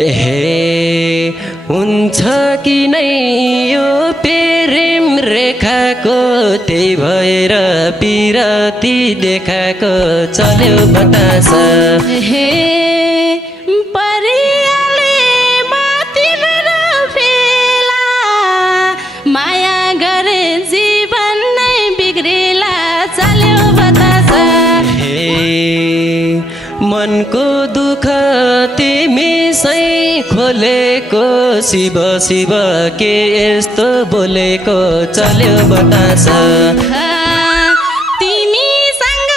हे हुन्छ कि नै यो प्रेम रेखाको त्यही भएर पिरती देखाको चल्यो बतास। हे परियाले मातिम्रो फेला माया गरे जीवन नै बिग्रिला चल्यो बतास। हे मनको दुःख तिमीसै खोलेको शिव शिव के यस्तो बोलेको चल्यो बतास। तिमीसँग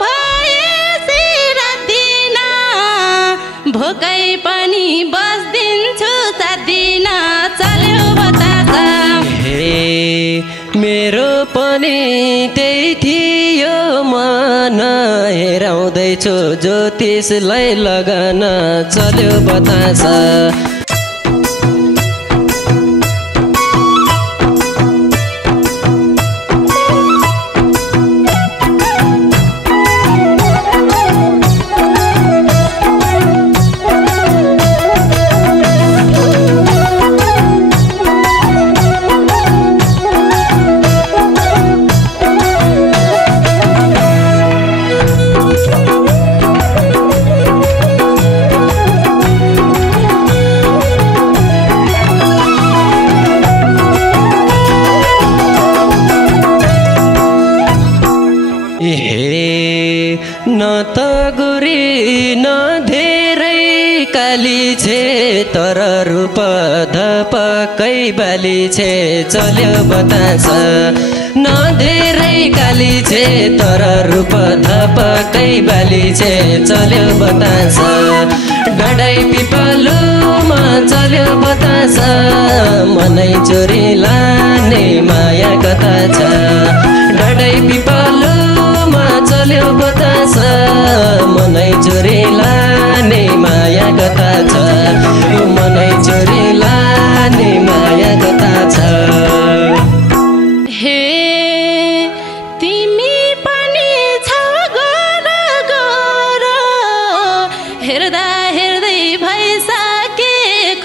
भएपछि रातिन भोकै पनि बस्दिन्छु चाहदिन चल्यो बतास। हे मेरो पनि त्यही थियो मन हेराउँदैछु ज्योतिषलाई लगन चल्यो बतास। न त गुरी न धेरै काली छे तर रूप धपकै बाली छे चल्यो बतास। न धेरै काली छे तर रूप धपकै बाली छे चल्यो बतास। गडाई पिपलुमा चल्यो बतास मनै चोरी लाने माया कथा छ। गडाई पिपलुमा चल्यो बतास मनै चोरी लाने माया कथा छ। मनै चोरी लाने माया कथा छ। हे तिमी पनि छौ गोरो गोरो हेर्दा हेर्दै भइसके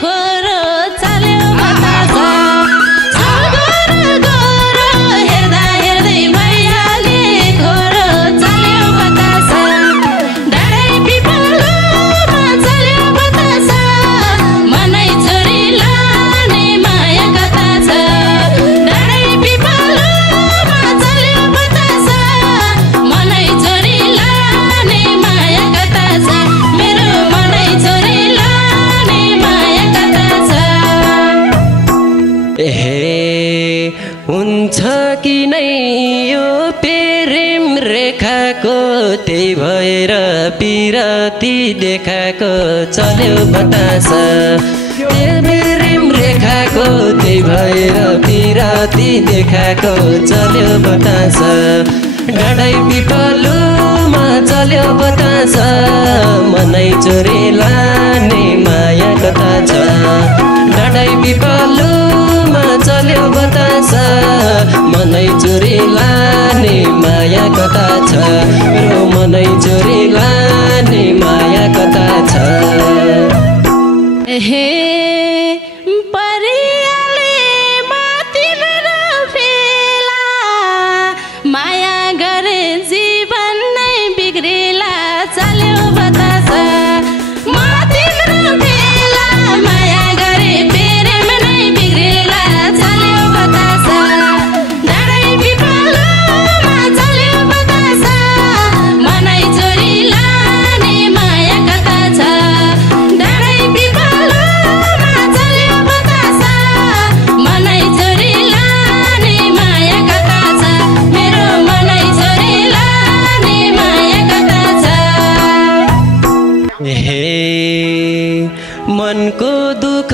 खोरो चल्यो बतास। छौ गोरो गोरो हेर्दा हेर्दै भइहाले खोरो चल्यो बतास। डाँडै पिपलुमा चल्यो बतास मनै छोरी लाने माया कथा छ। डाँडै पिपलुमा चल्यो बतास मनै छोरी लाने माया कथा छ। मेरो मनै छोरी लाने माया कथा छ। हे हुन्छ कि नै यो प्रेम रेखाको त्यही भएर पिरती देखाको चल्यो बतास। प्रेम रेखाको त्यही भएर पिरती देखाको चल्यो बतास। डाँडै पिपलुमा चल्यो बतास मनै चोरी लाने माया कथा छ। डाँडै पिपलुमा चल्यो बतास मनै चोरी लाने माया कथा छ। मेरो मनै चोरी लाने माया कथा छ। हे परियाले मातिम्रो फेला माया गरे जीवन नै बिग्रिला चल्यो बतास। मातिम्रो फेला माया गरे प्रेम नै बिग्रिला चल्यो बतास। डाँडै पिपलुमा चल्यो बतास मनै छोरी लाने माया कथा छ। डाँडै पिपलुमा चल्यो बतास मनै छोरी लाने माया कथा छ। मेरो मनै छोरी लाने माया कथा छ। हे मनको दुःख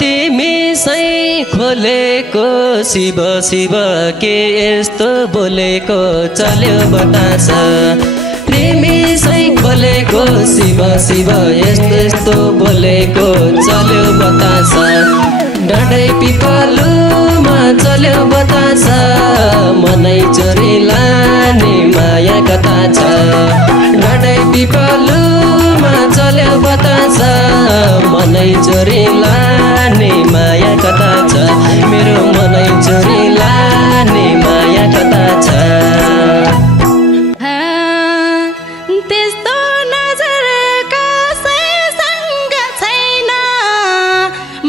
तिमीसै खोलेको शिव शिव के यस्तो बोलेको चल्यो बतास। प्रेमीसै खोलेको शिव शिव यस्तो यस्तो बोलेको चल्यो बतास। डाँडै पिपलुमा चल्यो बतास मनै चोरी लाने माया कथा छ। डाँडै पिपलुमा चल्यो बतास मनै चोरी लाने माया कता छ मेरो मनै चोरी लाने माया कता छ त्यस्तो नजर कसैसँग छैन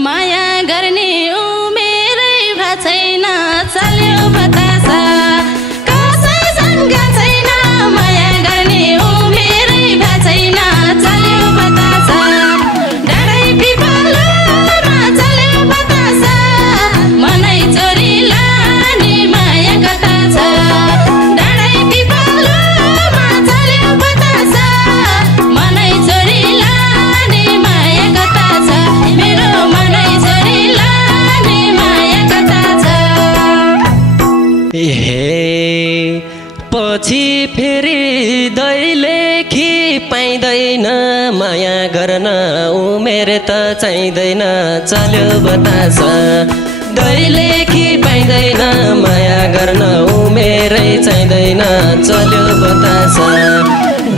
माया गर्ने उमेरै भा छैन चल्यो बतास कसैसँग छैन माया गर्ने उमेरै भा छैन चल्यो बतास डाँडै पिपलमा चल्यो बतास मनै चोरी लाने माया कता छ डाँडै पिपलमा चल्यो बतास मनै चोरी लाने माया कता छ मेरो मनै चोरी लाने माया कता छ हे पछि फेरि दैलेखी पाइँदैन माया गर्न उमेर त चाहिँदैन चल्यो बतास दैलेखी पाइँदैन माया गर्न उमेरै चाहिँदैन चल्यो बतास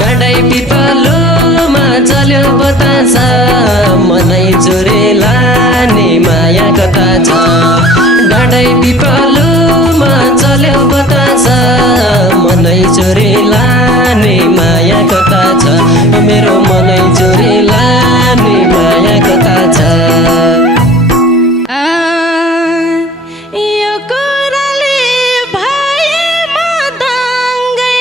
डाँडै पिपलुमा चल्यो बतास मनै चोरी लाने माया कता छ डाँडै पिपलुमा चल्यो बतास मनै चोरी लाने माया कता छ मेरो मनै चोरी लाने माया कता छ यो कुराले भए म दङ्गै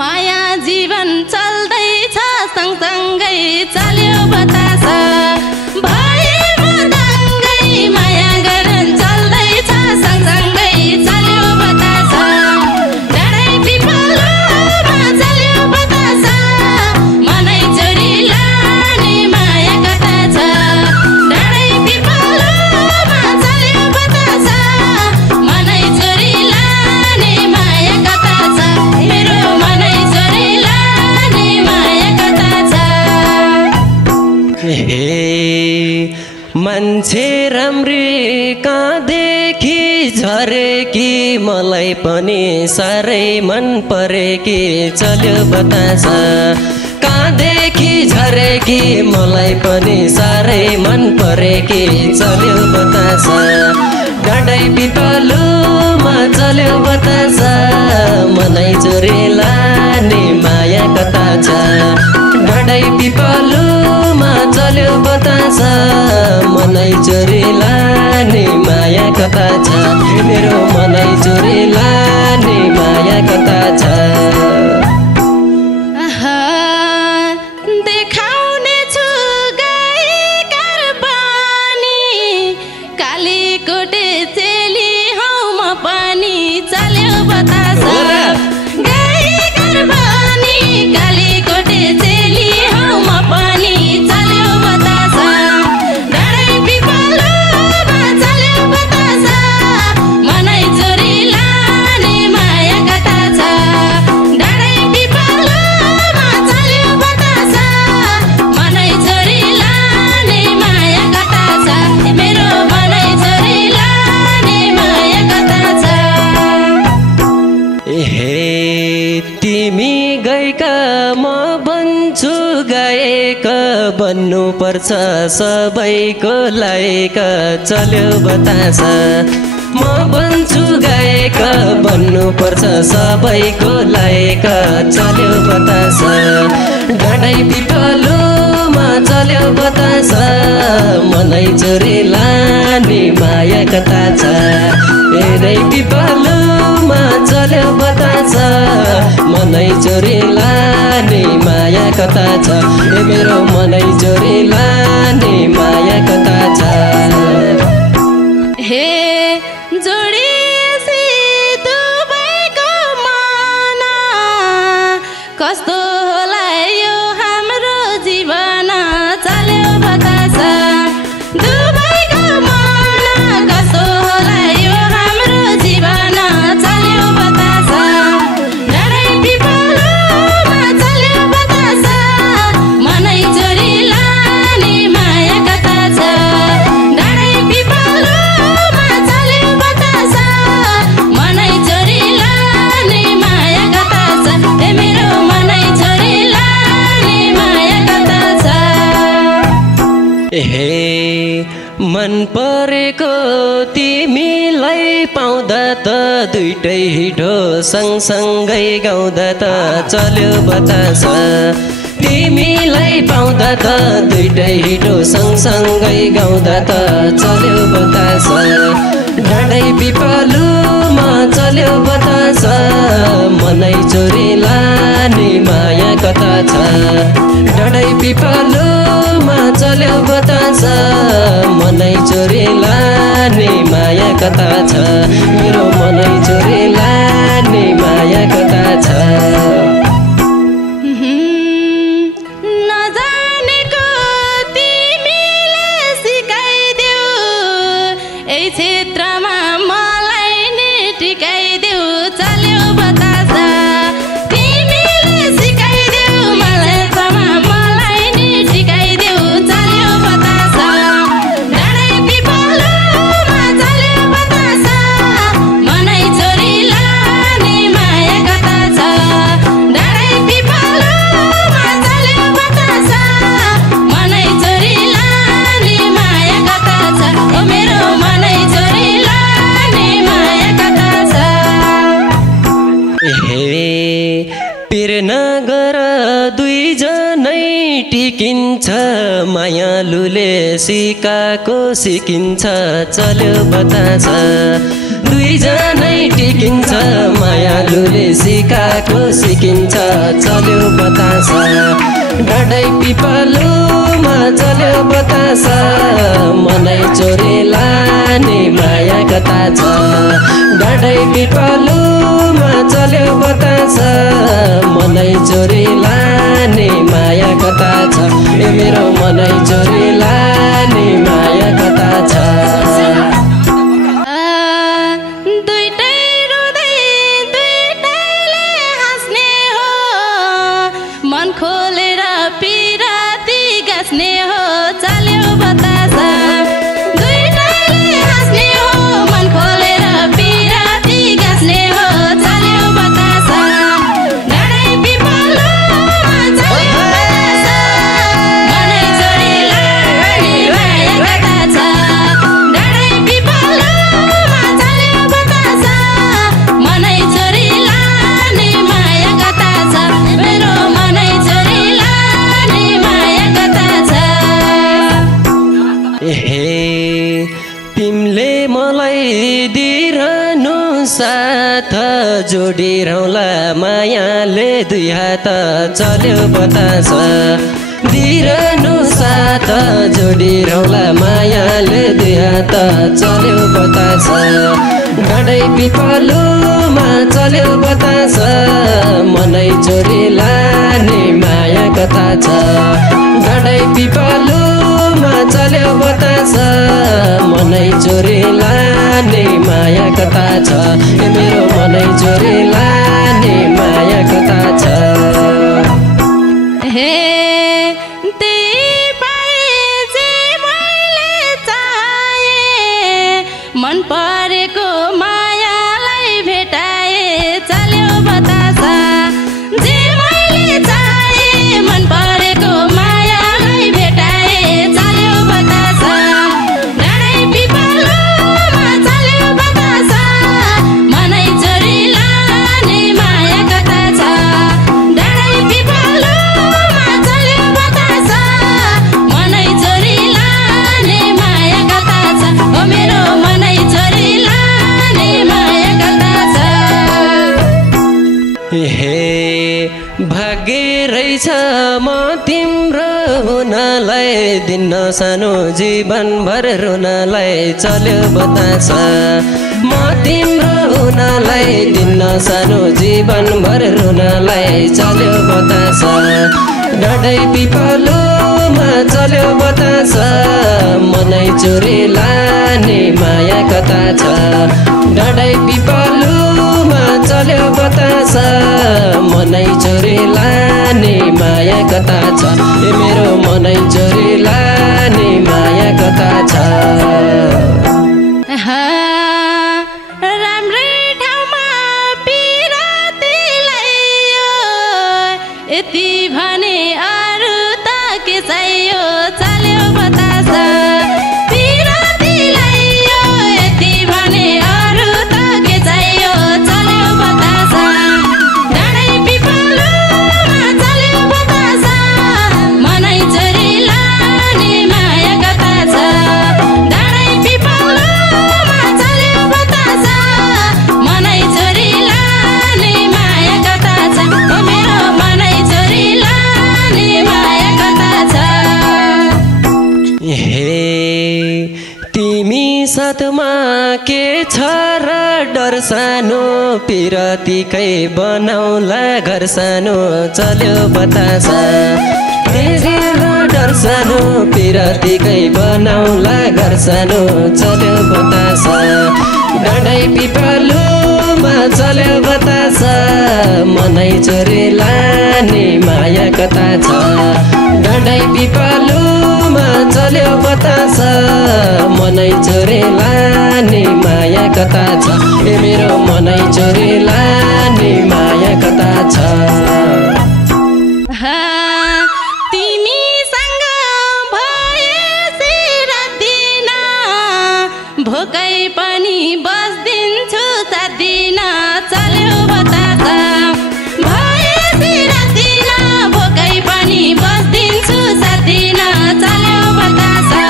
माया जीवन चल्दैछ सँगसँगै चल्यो बतास भए म दङ्गै माया गर्न चल्दैछ सँगसँगै चल्यो बतास डाँडै पिपलमा चल्यो बतास मनै चोरी लाने माया कता छ डाँडै पिपलमा चल्यो बतास मनै चोरी लाने माया कता छ मेरो मनै चोरी लाने माया कता छ हे मान्छे राम्री कहाँदेखि झरेकी मलाई पनि साह्रै मन परेकी चल्यो बतास कहाँदेखि झरेकी मलाई पनि साह्रै मन परेकी चल्यो बतास डाँडै पिपलुमा चल्यो बतास मनै चोरी लाने माया कता छ डाँडै पिपलुमा चल्यो बतास मनै चोरी लाने माया कता छ मेरो मनै चोरी लाने माया कता छ देखाउने छु गाई कारबानी कालीकोटे चेली हौ म पनि चल्यो बतास गाई कारबानी कालीकोटे चेली हौ म पनि चल्यो बतास डाँडै पिपलमा चल्यो बतास मनै चोरी लाने माया कता छ डाँडै पिपलमा चल्यो बतास मनै चोरी लाने माया कता छ मेरो मनै चोरी लाने माया कता छ हे तिमी गएका म बन्छु गाएका बन्नु पर्छ सबैको लायक चल्यो बतास म बन्छु गाएका बन्नु पर्छ सबैको लायक चल्यो बतास डाँडै पिपलुमा चल्यो बतास मनै चोरी लाने माया कता छ हेरै पिपलुमा चल्यो बतास मनै चोरी लाने माया कता छ मेरो मनै चोरी लाने माया कता छ हे जोडिएसी दुबैको माना कस्तो होला यो हाम्रो जीवन चल्यो बतास दुबैको माना कस्तो होला यो हाम्रो जीवन चल्यो बतास डाँडै पिपलमा चल्यो बतास मनै चोरी ला हे मन परेको तिमीलाई पाउँदा त दुईटै हिटो सँगसँगै गाउँदा त चल्यो बतास तिमीलाई पाउँदा त दुईटै हिटो सँगसँगै गाउँदा त चल्यो बतास डाँडै पिपलुमा चल्यो बतास मनै चोरी लाने माया कता छ डाँडै पिपलुमा चल्यो बतास मनै चोरी लाने माया कता छ मेरो मनै चोरी लाने माया कता छ नगर दुईजनै टिकिन्छ मायालुले सिकाको सिकिन्छ चल्यो बतास दुईजनै टिकिन्छ मायालुले सिकाको सिकिन्छ चल्यो बतास डाँडै पिपलुमा चल्यो बतास मनै चोरी लाने माया कता छ डाँडै पिपलुमा चल्यो बतास मनै चोरी लाने माया कता छ ए मेरो मनै चोरी लाने माया कता छ दुईटै रुँदै दुईटैले हाँस्ने हो मन खोलेर पिराती गाँस्ने हो चल्यो बतास दुईटैले हाँस्ने हो मन खोलेर पिराती गाँस्ने हो चल्यो बतास डाँडै पिपलुमा चल्यो बतास मनै चोरी लाने माया कता छ डाँडै पिपलुमा चल्यो बतास मनै चोरी लाने माया कता छ मेरो मनै चोरी लाने माया कता छ हे तिमीले मलाई दिइरहनु साथ जोडिरहला मायाले दुई हात चल्यो बतास दिइरहनु साथ जोडिरहला मायाले दुई हात चल्यो बतास डाँडै पिपलुमा चल्यो बतास मनै चोरी लाने माया कता छ डाँडै पिपलुमा चल्यो बतास मनै चोरी लाने माया कता छ ए मेरो मनै चोरी लाने माया कता छ हे त्यही पाएँ जे मैले चाहे मन परेको मायालाई भेटाए चल्यो बतास जे मैले चाहे मन परेको मायालाई भेटाए चल्यो बतास डाँडै पिपलुमा चल्यो बतास मनै चोरी लाने माया कता छ डाँडै पिपलुमा चल्यो बतास मनै चोरी लाने माया कता छ ओ मेरो मनै चोरी लाने माया कता छ हे भाग्य रहेछ म तिम्रो हुनलाई दिन सानो जीवनभर रुनलाई चल्यो बतास म तिम्रो हुनलाई दिन सानो जीवनभर रुनलाई चल्यो बतास डाँडै पिपलुमा चल्यो बतास मनै चोरी लाने माया कता छ डाँडै पिपलुमा चल्यो बतास मनै चोरी लाने माया कता छ ए मेरो मनै चोरी लाने माया कता छ राम्रै ठाउँमा पिराती ल्यायो यति भने अरू त के चाहियो चल्यो बतास हे तिमी साथमा के छ र डर सानो पिरतीकै बनाउला घर सानो चल्यो बतासा डर सानो पिरतीकै बनाउला घर सानो चल्यो बतासा डाँडै पिपलुमा चल्यो बतासा मनै चोरी लाने माया कता छ डाँडै पिपलुमा चल्यो बतासा मनै चोरी लाने माया कता छ ए मेरो मनै चोरी लाने माया कता छ भोकै पनि बस्दिन्छु सात दिन चल्यो बतासा भएसी रातिन भोकै पनि बस्दिन्छु सात दिन चल्यो बतासा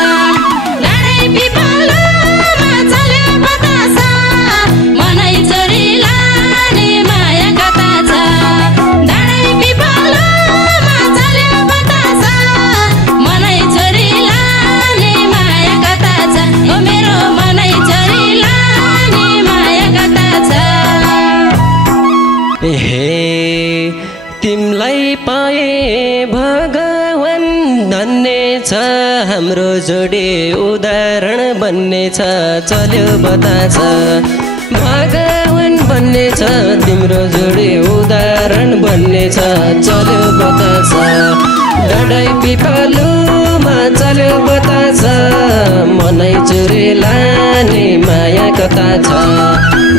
डाँडै पिपलुमा चल्यो बतासा मनै चोरी लाने माया कता छ डाँडै पिपलुमा चल्यो बतासा मनै चोरी लाने माया कता छ ओ मेरो हे तिमलाई पाए भगवान धन्य छ हाम्रो जोडी उदाहरण बन्ने छ चल्यो बतासा भगवान बन्ने छ तिम्रो जोडी उदाहरण बन्ने छ चल्यो बतासा डाँडै पिपलुमा चल्यो बतासा मनै चोरी लाने माया कता छ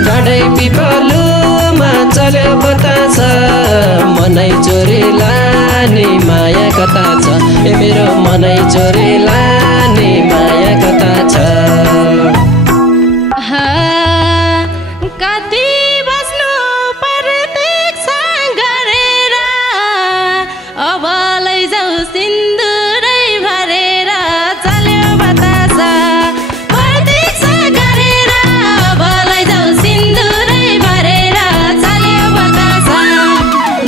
डाँडै पिपलुमा चल्यो बतासा मनै चोरी लाने माया कता छ ए मेरो मनै चोरी लाने माया कता छ कति बस्नु प्रतीक्षा गरेर अब लैजाऊ सिन्दुरै भरेर चल्यो बतासा प्रतीक्षा गरेर अब लैजाऊ सिन्दुरै भरेर चल्यो बतासा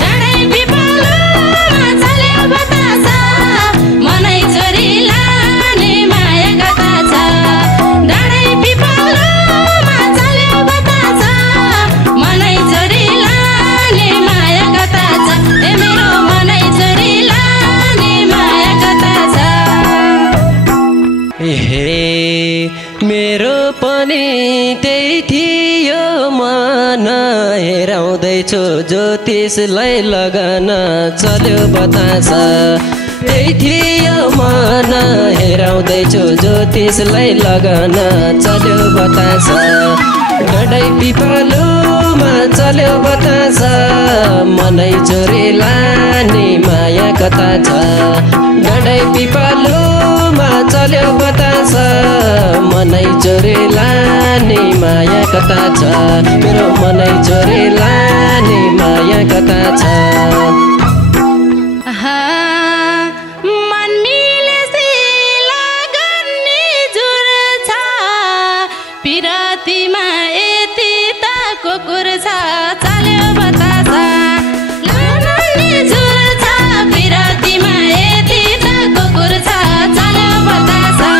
डाँडै पिपलुमा चल्यो बतासा मनै चोरी लाने माया कता छ डाँडै पिपलुमा चल्यो बतासा मनै चोरी लाने माया कता छ ए मेरो मनै चोरी लाने माया कता छ हे मेरो पनि त्यही थियो मन हेराउँदैछु ज्योतिषलाई लगन चल्यो बतासा त्यही थियो मन हेराउँदैछु ज्योतिषलाई लगन चल्यो बतासा डाँडै पिपलुमा चल्यो बतासा मनै चोरी लाने माया कता छ डाँडै पिपलुमा चल्यो बतासा मनै चोरी लाने माया कता छ मेरो मनै चोरी लाने माया कता छ पिरतीमा यति त कुकुर छ चल्यो बतासा लानन्ने जुर छ पिरतीमा यति त कुकुर छ चल्यो बतासा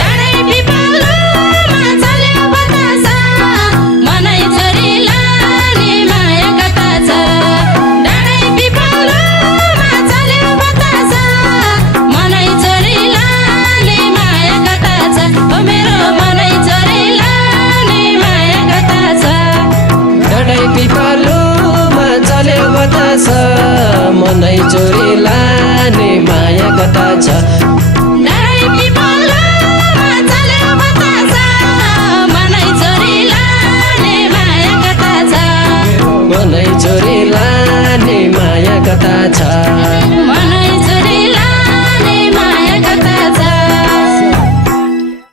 डाँडै पिपलुमा चल्यो बतासा मनै चोरी लाने माया कता छ डाँडै पिपलुमा चल्यो बतासा मनै चोरी लाने माया कता छ ओ मेरो मनै चोरी डाँडै पिपलुमा चल्यो बतासा मनै चोरी लाने माया कता छ